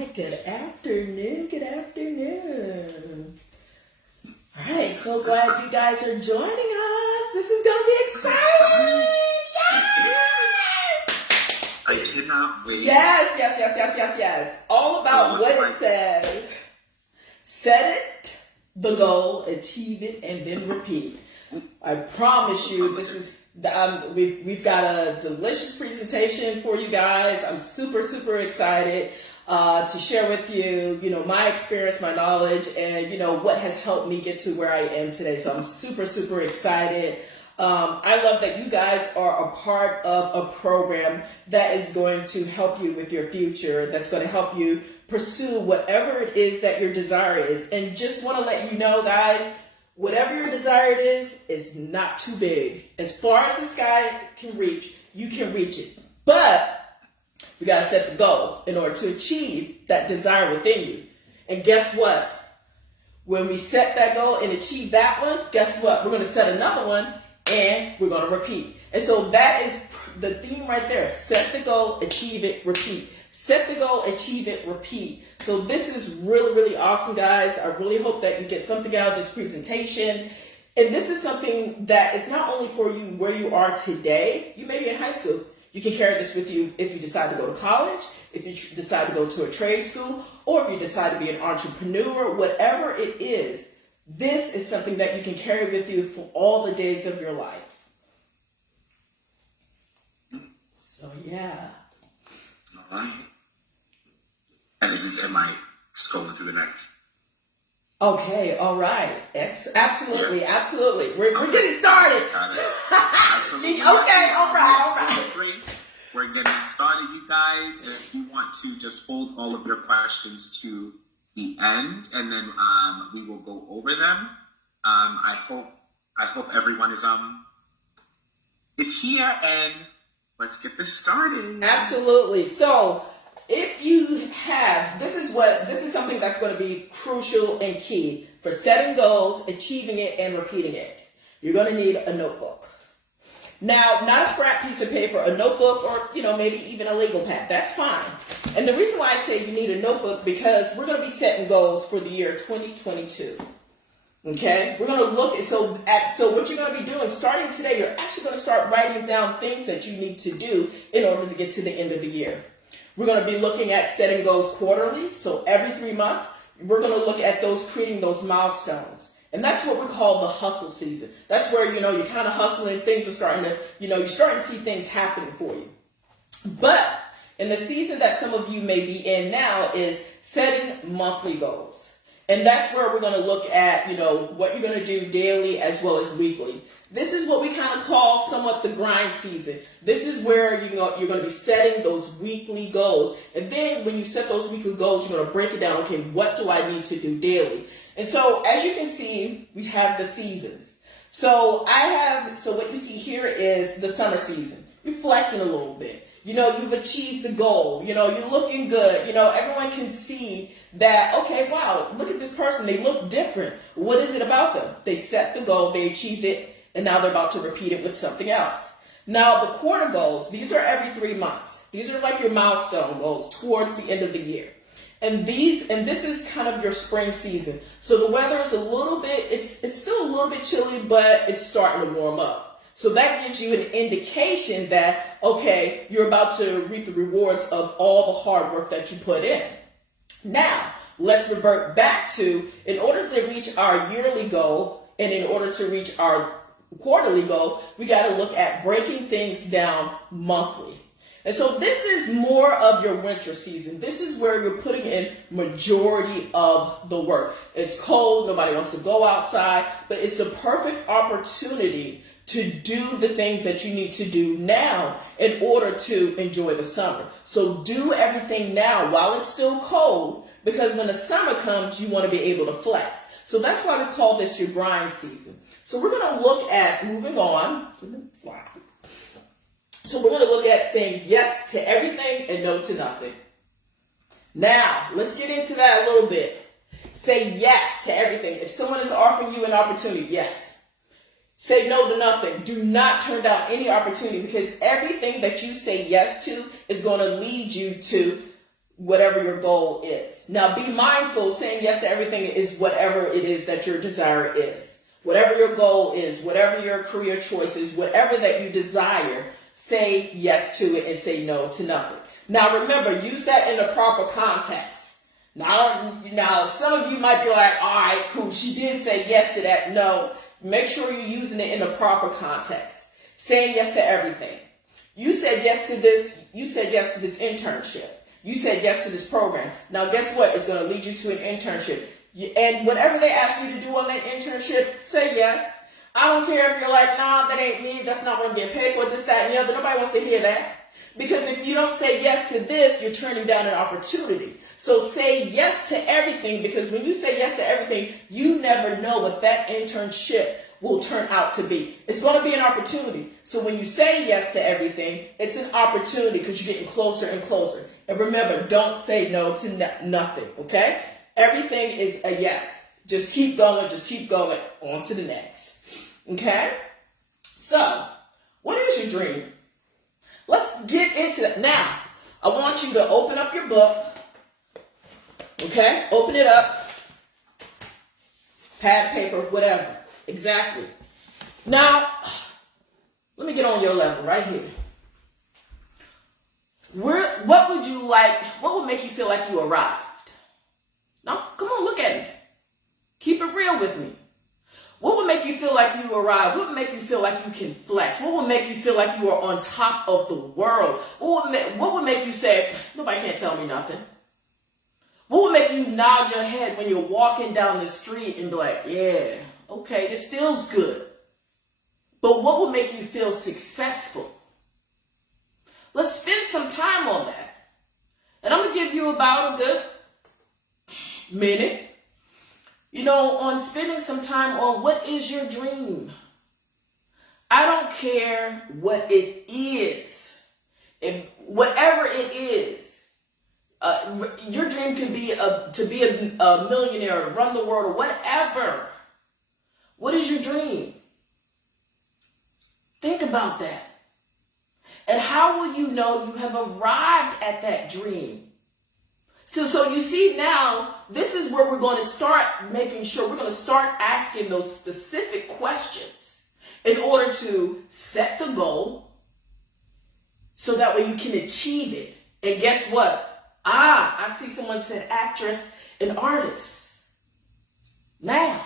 right, good afternoon, good afternoon. All right, so glad you guys are joining us. This is going to be exciting. Yes! I cannot wait. Yes. All about what it says. Set it, the goal, achieve it, and then repeat. I promise you, this is we've got a delicious presentation for you guys. I'm super excited to share with you, my experience, my knowledge, and what has helped me get to where I am today. So I'm super excited. I love that you guys are a part of a program that is going to help you with your future, that's going to help you pursue whatever it is that your desire is. And just want to let you know, guys, whatever your desire is not too big. As far as the sky can reach, you can reach it. But you got to set the goal in order to achieve that desire within you. And guess what? When we set that goal and achieve that one, guess what? We're going to set another one and we're going to repeat. And so that is the theme right there. Set the goal, achieve it, repeat. Set the goal, achieve it, repeat. So this is really awesome, guys. I really hope that you get something out of this presentation. And this is something that is not only for you where you are today. You may be in high school. You can carry this with you if you decide to go to college, if you decide to go to a trade school, or if you decide to be an entrepreneur, whatever it is. This is something that you can carry with you for all the days of your life. So, yeah. All right. And this is, am I scrolling through the next? Okay, all right. Absolutely. We're getting started. Absolutely. Okay, all right. We're getting started, you guys. If you want to just hold all of your questions to the end, and then we will go over them. I hope everyone is here, and let's get this started. Absolutely. So, if you have, this is something that's going to be crucial and key for setting goals, achieving it, and repeating it. You're going to need a notebook. Now, not a scrap piece of paper, a notebook, or, maybe even a legal pad. That's fine. And the reason why I say you need a notebook, because we're going to be setting goals for the year 2022. Okay? We're going to look at, so what you're going to be doing, starting today, you're actually going to start writing down things that you need to do in order to get to the end of the year. We're going to be looking at setting goals quarterly. So every 3 months, we're going to look at creating those milestones. And that's what we call the hustle season. That's where, you're kind of hustling, things are starting to, you're starting to see things happen for you. But in the season that some of you may be in now is setting monthly goals. And that's where we're going to look at, what you're going to do daily as well as weekly. This is what we kind of call somewhat the grind season. This is where you're going to be setting those weekly goals. And then when you set those weekly goals, you're going to break it down. Okay, what do I need to do daily? And so as you can see, we have the seasons. So what you see here is the summer season. You're flexing a little bit. You've achieved the goal. You're looking good. Everyone can see that, okay, wow, look at this person. They look different. What is it about them? They set the goal, they achieved it, and now they're about to repeat it with something else. Now, the quarter goals, these are every 3 months. These are like your milestone goals towards the end of the year. And this is kind of your spring season. So the weather is a little bit, it's still a little bit chilly, but it's starting to warm up. So that gives you an indication that, okay, you're about to reap the rewards of all the hard work that you put in. Now, let's revert back to, in order to reach our yearly goal and in order to reach our quarterly goal, we got to look at breaking things down monthly. And so this is more of your winter season. This is where you're putting in majority of the work. It's cold, nobody wants to go outside, but it's a perfect opportunity to do the things that you need to do now in order to enjoy the summer. So do everything now while it's still cold, because when the summer comes, you want to be able to flex. So that's why we call this your grind season. So we're going to look at, moving on, so we're going to look at saying yes to everything and no to nothing. Now, let's get into that a little bit. Say yes to everything. If someone is offering you an opportunity, yes. Say no to nothing. Do not turn down any opportunity, because everything that you say yes to is going to lead you to whatever your goal is. Now be mindful, saying yes to everything is whatever it is that your desire is. Whatever your goal is, whatever your career choice is, whatever that you desire, say yes to it and say no to nothing. Now remember, use that in the proper context. Now some of you might be like, all right, cool, she did say yes to that. No, make sure you're using it in the proper context. Saying yes to everything. You said yes to this. You said yes to this internship. You said yes to this program. Now guess what? It's going to lead you to an internship. And whatever they ask you to do on that internship, say yes. I don't care if you're like, nah, that ain't me. That's not what I'm getting paid for. This, that, and the other. Nobody wants to hear that. Because if you don't say yes to this, you're turning down an opportunity. So say yes to everything, because when you say yes to everything, you never know what that internship will turn out to be. It's going to be an opportunity. So when you say yes to everything, it's an opportunity because you're getting closer and closer. And remember, don't say no to nothing, okay? Everything is a yes. Just keep going, on to the next. Okay? So, what is your dream? Let's get into that. Now, I want you to open up your book. Okay? Open it up. Pad, paper, whatever. Exactly. Now, let me get on your level right here. What would you like? What would make you feel like you arrived? Now, come on, look at me. Keep it real with me. What would make you feel like you arrived? What would make you feel like you can flex? What would make you feel like you are on top of the world? What would make you say, nobody can't tell me nothing? What would make you nod your head when you're walking down the street and be like, yeah, okay, this feels good? But what would make you feel successful? Let's spend some time on that. And I'm going to give you about a good minute, on spending some time on what is your dream. I don't care what it is. If whatever it is, your dream could be to be a millionaire, to run the world, or whatever. What is your dream? Think about that. And how will you know you have arrived at that dream? So you see now, this is where we're going to start making sure, we're going to start asking those specific questions in order to set the goal so that way you can achieve it. And guess what? I see someone said actress and artist. Now,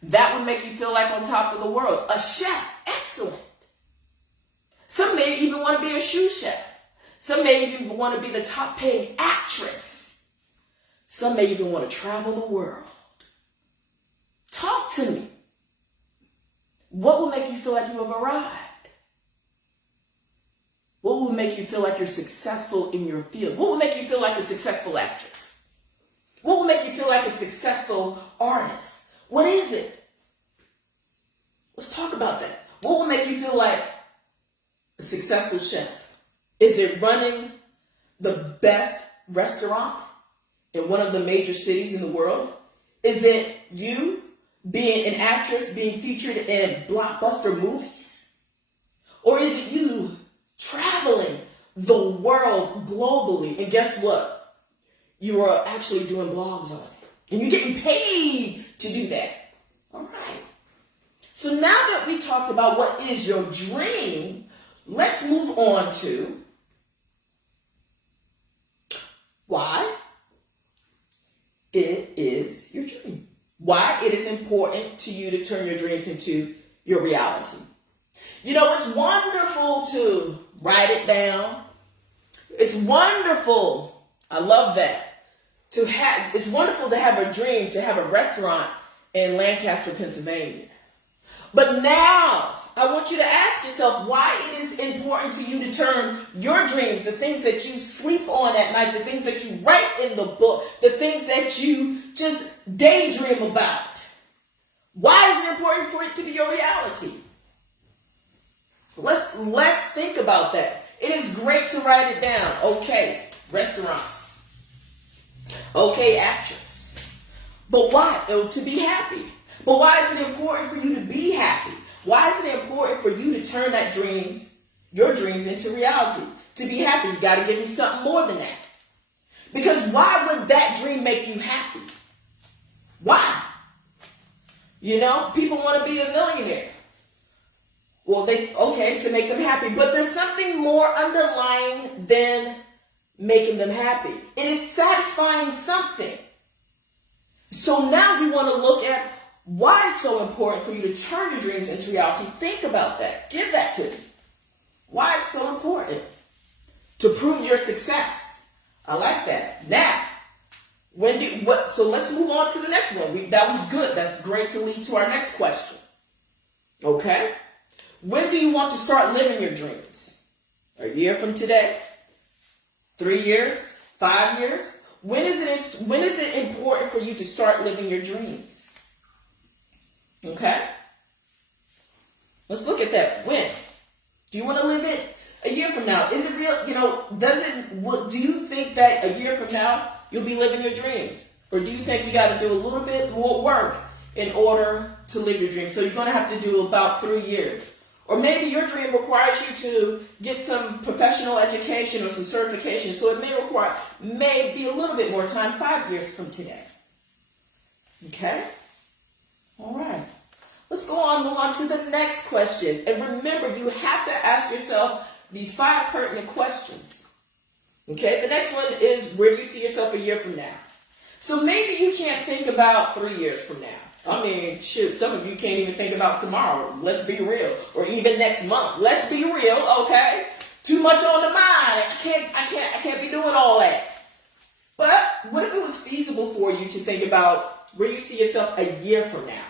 that would make you feel like on top of the world. A chef, excellent. Some may even want to be a shoe chef. Some may even want to be the top paying actress. Some may even want to travel the world. Talk to me. What will make you feel like you have arrived? What will make you feel like you're successful in your field? What will make you feel like a successful actress? What will make you feel like a successful artist? What is it? Let's talk about that. What will make you feel like a successful chef? Is it running the best restaurant in one of the major cities in the world? Is it you being an actress, being featured in blockbuster movies? Or is it you traveling the world globally? And guess what? You are actually doing blogs on it. And you're getting paid to do that. All right. So now that we talked about what is your dream, let's move on to why it is your dream. Why it is important to you to turn your dreams into your reality. It's wonderful to write it down. It's wonderful. I love that. It's wonderful to have a dream, to have a restaurant in Lancaster, Pennsylvania. But now, I want you to ask yourself why it is important to you to turn your dreams, the things that you sleep on at night, the things that you write in the book, the things that you just daydream about. Why is it important for it to be your reality? Let's think about that. It is great to write it down. Okay, restaurants. Okay, actress. But why? To be happy. But why is it important for you to be happy? Why is it important for you to turn your dreams into reality? To be happy, you got to give me something more than that. Because why would that dream make you happy? Why? You know, people want to be a millionaire. Well, to make them happy. But there's something more underlying than making them happy. It is satisfying something. So now we want to look at why it's so important for you to turn your dreams into reality. Think about that. Give that to me. Why it's so important to prove your success. I like that. Now, so let's move on to the next one. That was good. That's great to lead to our next question. Okay? When do you want to start living your dreams? A year from today? 3 years? 5 years? When is it important for you to start living your dreams? Okay? Let's look at that. When? Do you want to live it a year from now? Is it real? You know, do you think that a year from now you'll be living your dreams? Or do you think you got to do a little bit more work in order to live your dreams? So you're going to have to do about 3 years. Or maybe your dream requires you to get some professional education or some certification. So it may be a little bit more time, 5 years from today. Okay? All right. Let's move on to the next question. And remember, you have to ask yourself these 5 pertinent questions. Okay? The next one is, where do you see yourself a year from now? So maybe you can't think about 3 years from now. I mean, shoot, some of you can't even think about tomorrow. Let's be real. Or even next month. Let's be real, okay? Too much on the mind. I can't be doing all that. But what if it was feasible for you to think about where you see yourself a year from now?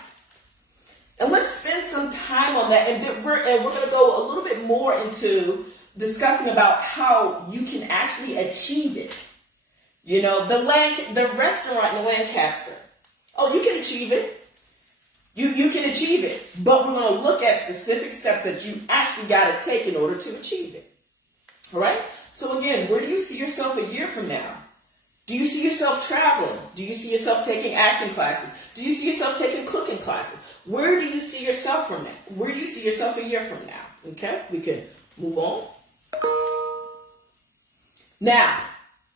And let's spend some time on that. And we're going to go a little bit more into discussing about how you can actually achieve it. You know, the restaurant in Lancaster. Oh, you can achieve it. You can achieve it, but we're going to look at specific steps that you actually got to take in order to achieve it. All right? So again, where do you see yourself a year from now? Do you see yourself traveling? Do you see yourself taking acting classes? Do you see yourself taking cooking classes? Where do you see yourself from now? Where do you see yourself a year from now? Okay? We can move on. Now,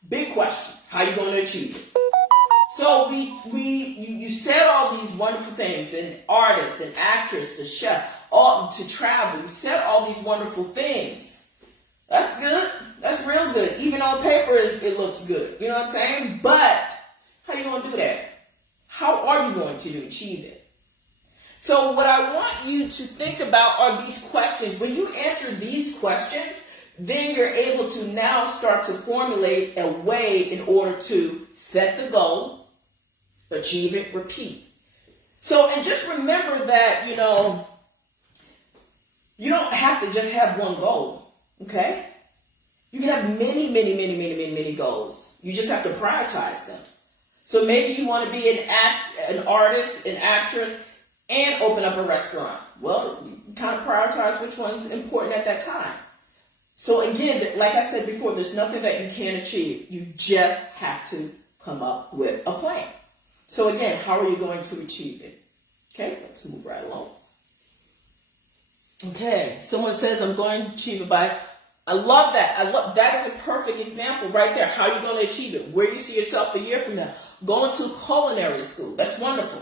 big question. How are you going to achieve it? So you said all these wonderful things, and artists, and actress, the chef, all to travel. You said all these wonderful things. That's good. That's real good. Even on paper, it looks good. You know what I'm saying? But how are you going to do that? How are you going to achieve it? So what I want you to think about are these questions. When you answer these questions, then you're able to now start to formulate a way in order to set the goal, achieve it, repeat. So, and just remember that, you know, you don't have to just have one goal, okay? You can have many goals. You just have to prioritize them. So maybe you want to be an artist, an actress, and open up a restaurant. Well, you kind of prioritize which one's important at that time. So again, like I said before, there's nothing that you can't achieve. You just have to come up with a plan. So again, how are you going to achieve it? Okay, let's move right along. Okay, someone says I'm going to achieve it by, I love that. That is a perfect example right there. How are you going to achieve it? Where you see yourself a year from now? Going to culinary school. That's wonderful.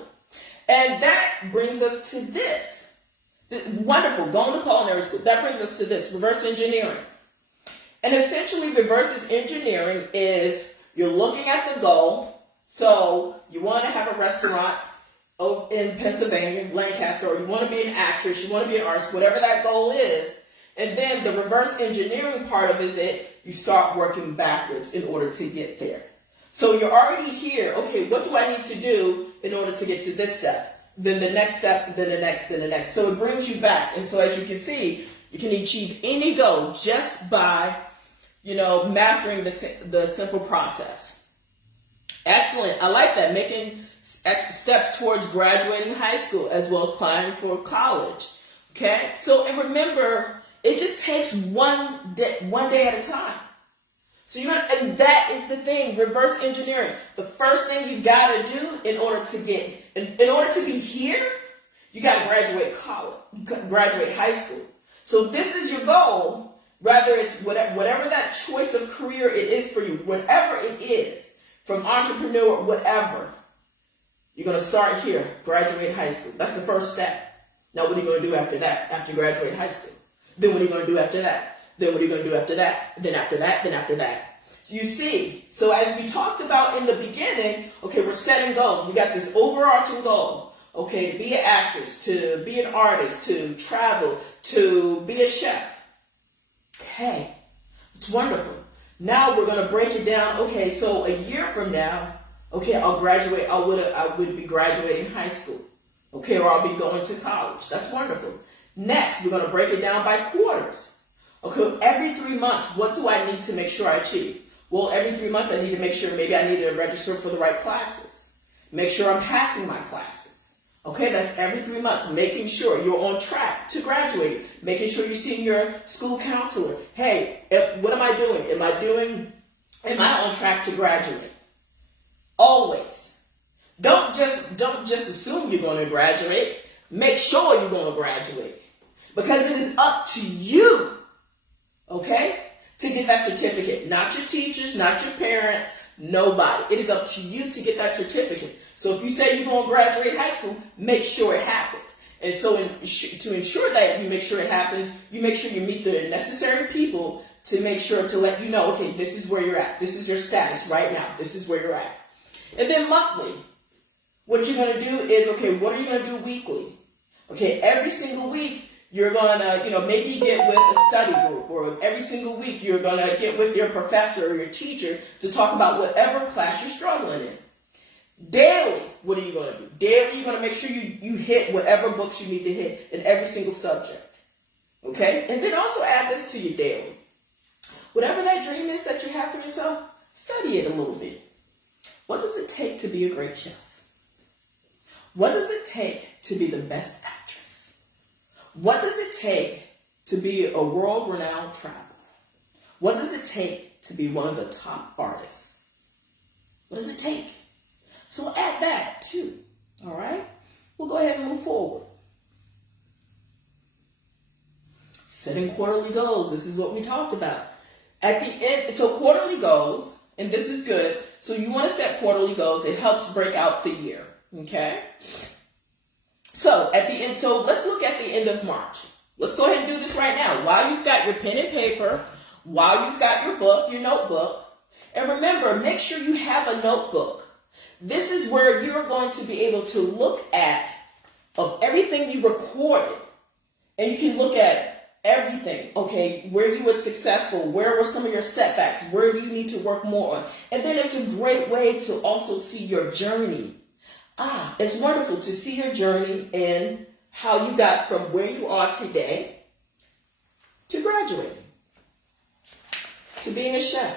And that brings us to this. Wonderful, going to culinary school. That brings us to this, reverse engineering. And essentially, reverse engineering is you're looking at the goal. So you want to have a restaurant in Pennsylvania, Lancaster, or you want to be an actress, you want to be an artist, whatever that goal is. And then the reverse engineering part of it, you start working backwards in order to get there. So you're already here. Okay, what do I need to do in order to get to this step? Then the next step, then the next, then the next. So it brings you back. And so as you can see, you can achieve any goal just by, you know, mastering the simple process. Excellent. I like that. Making steps towards graduating high school as well as applying for college. Okay? So, and remember, it just takes one day at a time. So and that is the thing, reverse engineering. The first thing you gotta do in order to be here, you gotta graduate college, graduate high school. So this is your goal. Whether it's whatever that choice of career it is for you, whatever it is, from entrepreneur, whatever, you're going to start here, graduate high school. That's the first step. Now, what are you going to do after that, after you graduate high school? Then what are you going to do after that? Then what are you going to do after that? Then after that, then after that. So you see, so as we talked about in the beginning, okay, we're setting goals. We got this overarching goal, okay, to be an actress, to be an artist, to travel, to be a chef. Okay, it's wonderful. Now we're going to break it down. Okay, so a year from now, okay, I'll graduate. I would be graduating high school. Okay, or I'll be going to college. That's wonderful. Next, we're going to break it down by quarters. Okay, every 3 months, what do I need to make sure I achieve? Well, every 3 months, I need to make sure maybe I need to register for the right classes. Make sure I'm passing my classes. Okay, that's every 3 months, making sure you're on track to graduate, making sure you're seeing your school counselor. Hey, what am I doing? Am I on track to graduate? Always. Don't just assume you're going to graduate. Make sure you're going to graduate. Because it is up to you, okay, to get that certificate. Not your teachers, not your parents, nobody. It is up to you to get that certificate. So if you say you're going to graduate high school, make sure it happens. And so to ensure that you make sure it happens, you make sure you meet the necessary people to make sure to let you know, okay, this is where you're at. This is your status right now. This is where you're at. And then monthly, what you're going to do is, okay, what are you going to do weekly? Okay, every single week, you're going to, maybe get with a study group, or every single week you're going to get with your professor or your teacher to talk about whatever class you're struggling in. Daily, what are you going to do? Daily, you're going to make sure you hit whatever books you need to hit in every single subject. Okay? And then also add this to your daily. Whatever that dream is that you have for yourself, study it a little bit. What does it take to be a great chef? What does it take to be the best actress? What does it take to be a world-renowned traveler? What does it take to be one of the top artists? What does it take? So add that too, all right? We'll go ahead and move forward. Setting quarterly goals, this is what we talked about. At the end, so quarterly goals, and this is good. So you want to set quarterly goals. It helps break out the year, okay? So at the end, so let's look at the end of March. Let's go ahead and do this right now. While you've got your pen and paper, while you've got your book, your notebook, and remember, make sure you have a notebook. This is where you're going to be able to look at of everything you recorded. And you can look at everything, okay, where you were successful, where were some of your setbacks, where do you need to work more on. And then it's a great way to also see your journey. It's wonderful to see your journey and how you got from where you are today to graduating, to being a chef,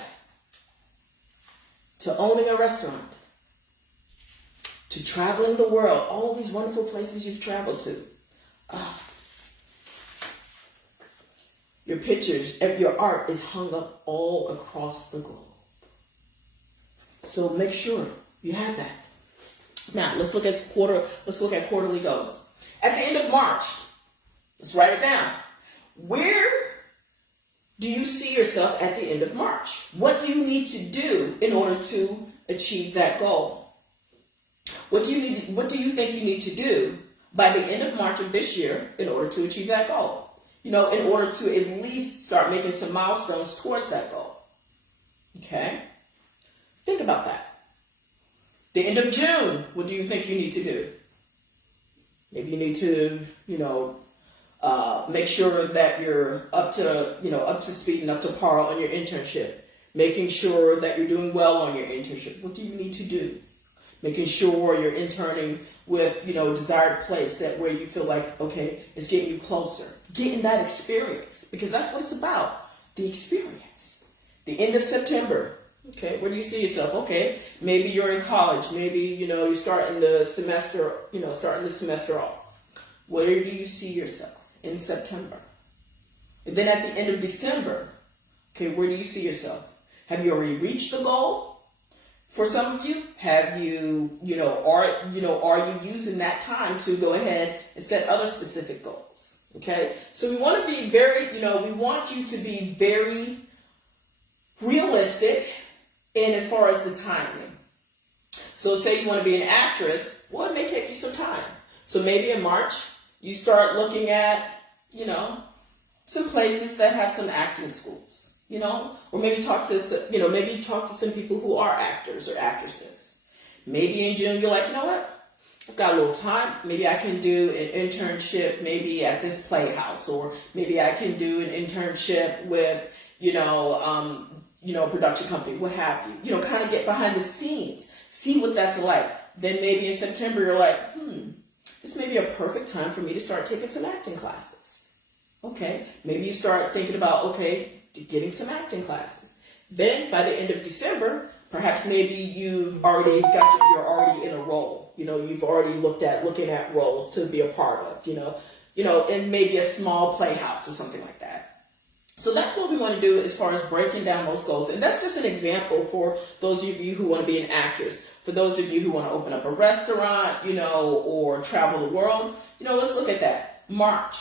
to owning a restaurant, to traveling the world, all these wonderful places you've traveled to. Your pictures, your art is hung up all across the globe. So make sure you have that. Now let's look at quarterly goals. At the end of March, let's write it down. What do you see yourself at the end of March? What do you need to do in order to achieve that goal? What do you think you need to do by the end of March of this year in order to achieve that goal? In order to at least start making some milestones towards that goal. Okay? Think about that. The end of June, what do you think you need to do? Maybe you need to, make sure that you're up to speed and up to par on your internship. Making sure that you're doing well on your internship. What do you need to do? Making sure you're interning with, a desired place that where you feel like, okay, it's getting you closer. Getting that experience, because that's what it's about, the experience. The end of September, okay, where do you see yourself? Okay, maybe you're in college. Maybe, you're starting the semester off. Where do you see yourself in September? And then at the end of December, okay, where do you see yourself? Have you already reached the goal? For some of you, have you, are you using that time to go ahead and set other specific goals? Okay, so we want to be very, we want you to be very realistic in as far as the timing. So say you want to be an actress, well, it may take you some time. So maybe in March, you start looking at, some places that have some acting schools, or maybe talk to, some people who are actors or actresses. Maybe in June, you're like, you know what? I've got a little time. Maybe I can do an internship maybe at this playhouse, or maybe I can do an internship with, production company, what have you. Kind of get behind the scenes, see what that's like. Then maybe in September, you're like, this may be a perfect time for me to start taking some acting classes. Okay, maybe you start thinking about, getting some acting classes. Then by the end of December, perhaps maybe you're already in a role. You've already looking at roles to be a part of, in maybe a small playhouse or something like that. So that's what we want to do as far as breaking down those goals. And that's just an example for those of you who want to be an actress. For those of you who want to open up a restaurant, or travel the world, let's look at that. March,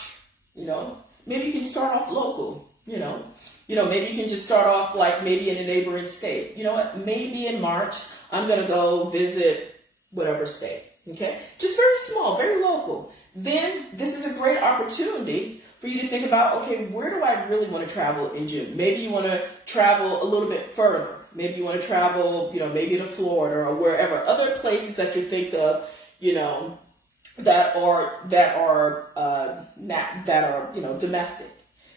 maybe you can start off local, maybe you can just start off like maybe in a neighboring state. You know what? Maybe in March, I'm going to go visit whatever state. Okay? Just very small, very local. Then this is a great opportunity for you to think about, where do I really want to travel in June? Maybe you want to travel a little bit further. Maybe you want to travel, maybe to Florida or wherever. Other places that you think of, that are domestic.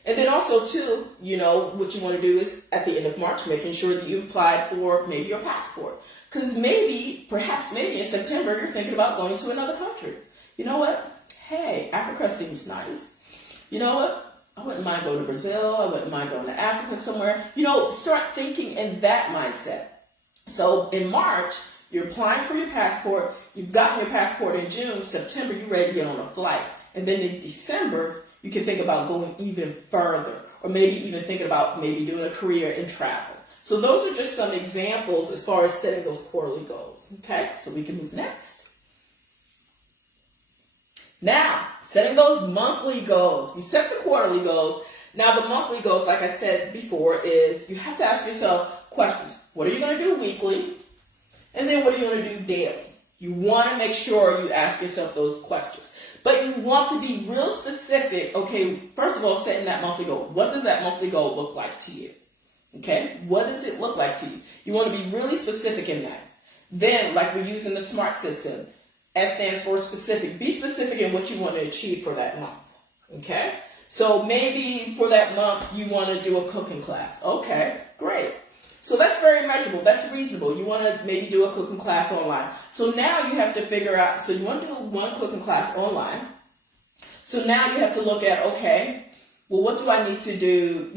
And then also too, what you want to do is at the end of March, making sure that you've applied for maybe your passport. Because perhaps in September, you're thinking about going to another country. You know what? Hey, Africa seems nice. You know what? I wouldn't mind going to Brazil. I wouldn't mind going to Africa somewhere. Start thinking in that mindset. So in March, you're applying for your passport. You've gotten your passport in June. September, you're ready to get on a flight. And then in December, you can think about going even further, or maybe even thinking about maybe doing a career in travel. So those are just some examples as far as setting those quarterly goals. Okay, so we can move next. Now, setting those monthly goals. We set the quarterly goals. Now, the monthly goals, like I said before, is you have to ask yourself questions. What are you going to do weekly? And then what are you going to do daily? You want to make sure you ask yourself those questions. But you want to be real specific. First of all, setting that monthly goal. What does that monthly goal look like to you? What does it look like to you? You want to be really specific in that. Then, like we're using the SMART system, S stands for specific. Be specific in what you want to achieve for that month. So maybe for that month, you want to do a cooking class. Okay, great. So that's very measurable. That's reasonable. You want to maybe do a cooking class online. So now you have to figure out, so you want to do one cooking class online. So now you have to look at, what do I need to do,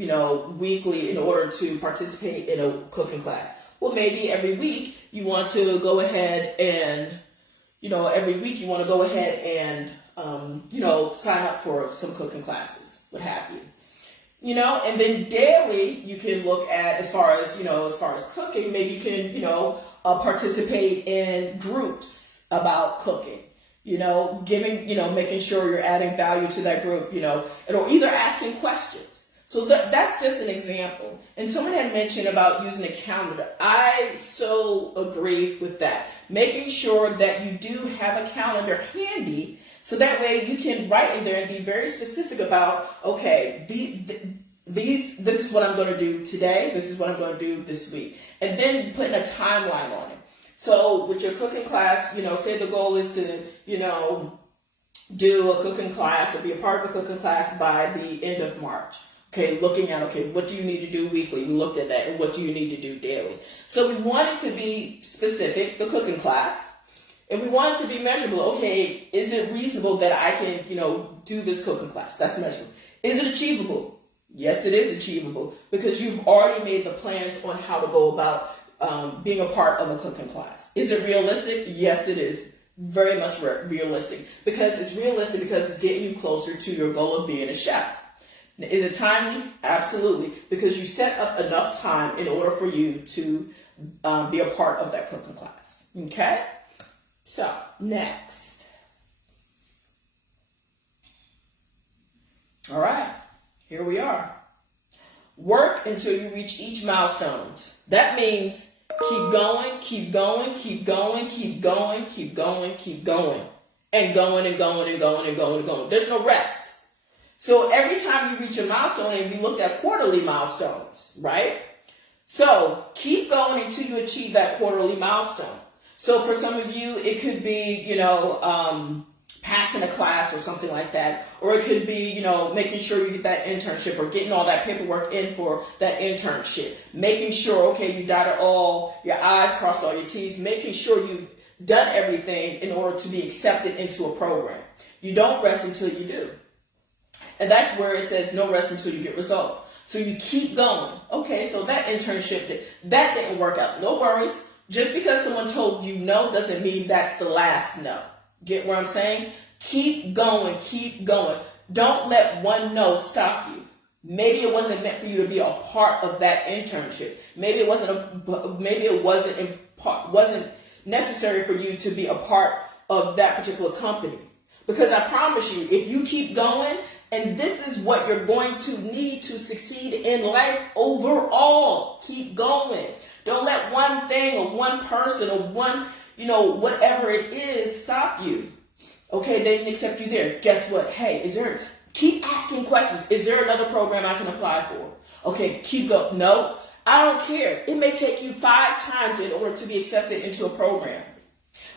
weekly in order to participate in a cooking class? Well, maybe every week you want to go ahead and, sign up for some cooking classes, what have you. And then daily you can look at as far as cooking, maybe you can, participate in groups about cooking, making sure you're adding value to that group, or either asking questions. So that's just an example. And someone had mentioned about using a calendar. I so agree with that. Making sure that you do have a calendar handy, so that way you can write in there and be very specific about, this is what I'm going to do today. This is what I'm going to do this week. And then putting a timeline on it. So with your cooking class, say the goal is to, do a cooking class or be a part of a cooking class by the end of March. Looking at, what do you need to do weekly? We looked at that. And what do you need to do daily? So we wanted to be specific, the cooking class. And we want it to be measurable. Is it reasonable that I can, do this cooking class? That's measurable. Is it achievable? Yes, it is achievable, because you've already made the plans on how to go about being a part of a cooking class. Is it realistic? Yes, it is. Very much realistic. Because it's realistic because it's getting you closer to your goal of being a chef. Now, is it timely? Absolutely. Because you set up enough time in order for you to be a part of that cooking class. Okay? So, next. All right, here we are. Work until you reach each milestone. That means keep going, keep going, keep going, keep going, keep going, keep going, and going and going and going and going and going. There's no rest. So every time you reach a milestone, and we looked at quarterly milestones, right? So keep going until you achieve that quarterly milestone. So for some of you, it could be, passing a class or something like that. Or it could be, making sure you get that internship or getting all that paperwork in for that internship. Making sure, okay, you dotted all your I's, crossed all your T's, making sure you've done everything in order to be accepted into a program. You don't rest until you do. And that's where it says no rest until you get results. So you keep going. Okay, so that internship, that didn't work out. No worries. Just because someone told you no doesn't mean that's the last no. Get what I'm saying? Keep going, keep going. Don't let one no stop you. Maybe it wasn't meant for you to be a part of that internship. Maybe it wasn't necessary for you to be a part of that particular company. Because I promise you, if you keep going, and this is what you're going to need to succeed in life overall. Keep going. Don't let one thing or one person or one, whatever it is stop you. Okay, they didn't accept you there. Guess what? Hey, keep asking questions. Is there another program I can apply for? Okay, keep going. No, I don't care. It may take you 5 times in order to be accepted into a program.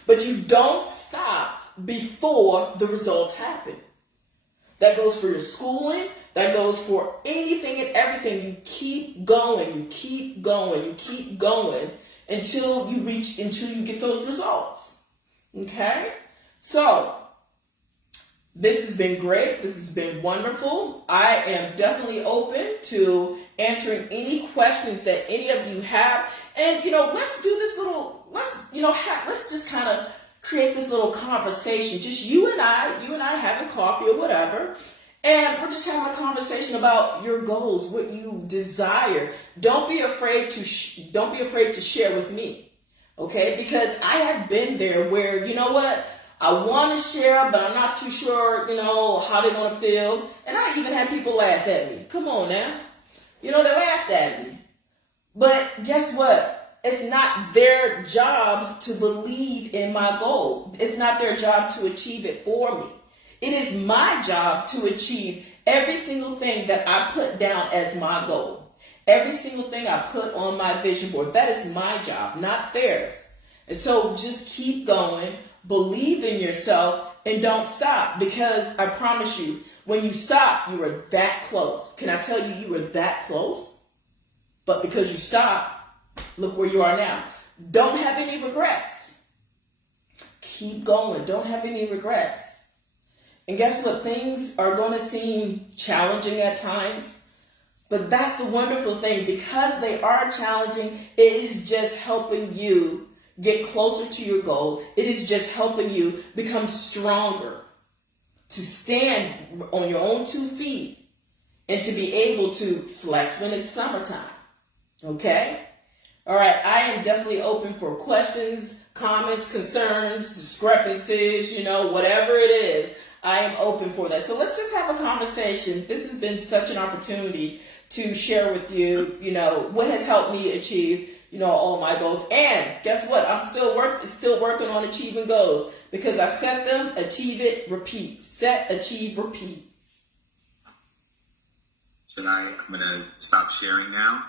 But you don't stop before the results happen. That goes for your schooling. That goes for anything and everything. You keep going. You keep going. You keep going until you get those results. Okay? So, this has been great. This has been wonderful. I am definitely open to answering any questions that any of you have. And, let's do this let's just kind of create this little conversation, just you and I having coffee or whatever, and we're just having a conversation about your goals, what you desire. Don't be afraid to share with me, okay? Because I have been there where I want to share, but I'm not too sure, how they're gonna feel, and I even had people laugh at me. Come on now, they laughed at me, but guess what? It's not their job to believe in my goal. It's not their job to achieve it for me. It is my job to achieve every single thing that I put down as my goal. Every single thing I put on my vision board. That is my job, not theirs. And so just keep going, believe in yourself, and don't stop. Because I promise you, when you stop, you are that close. Can I tell you were that close? But because you stopped, look where you are now. Don't have any regrets. Keep going. Don't have any regrets. And guess what? Things are going to seem challenging at times. But that's the wonderful thing. Because they are challenging, it is just helping you get closer to your goal. It is just helping you become stronger. To stand on your own 2 feet. And to be able to flex when it's summertime. Okay? All right, I am definitely open for questions, comments, concerns, discrepancies, whatever it is. I am open for that. So let's just have a conversation. This has been such an opportunity to share with you, what has helped me achieve, all my goals. And guess what? I'm still working on achieving goals because I set them, achieve it, repeat. Set, achieve, repeat. I'm going to stop sharing now.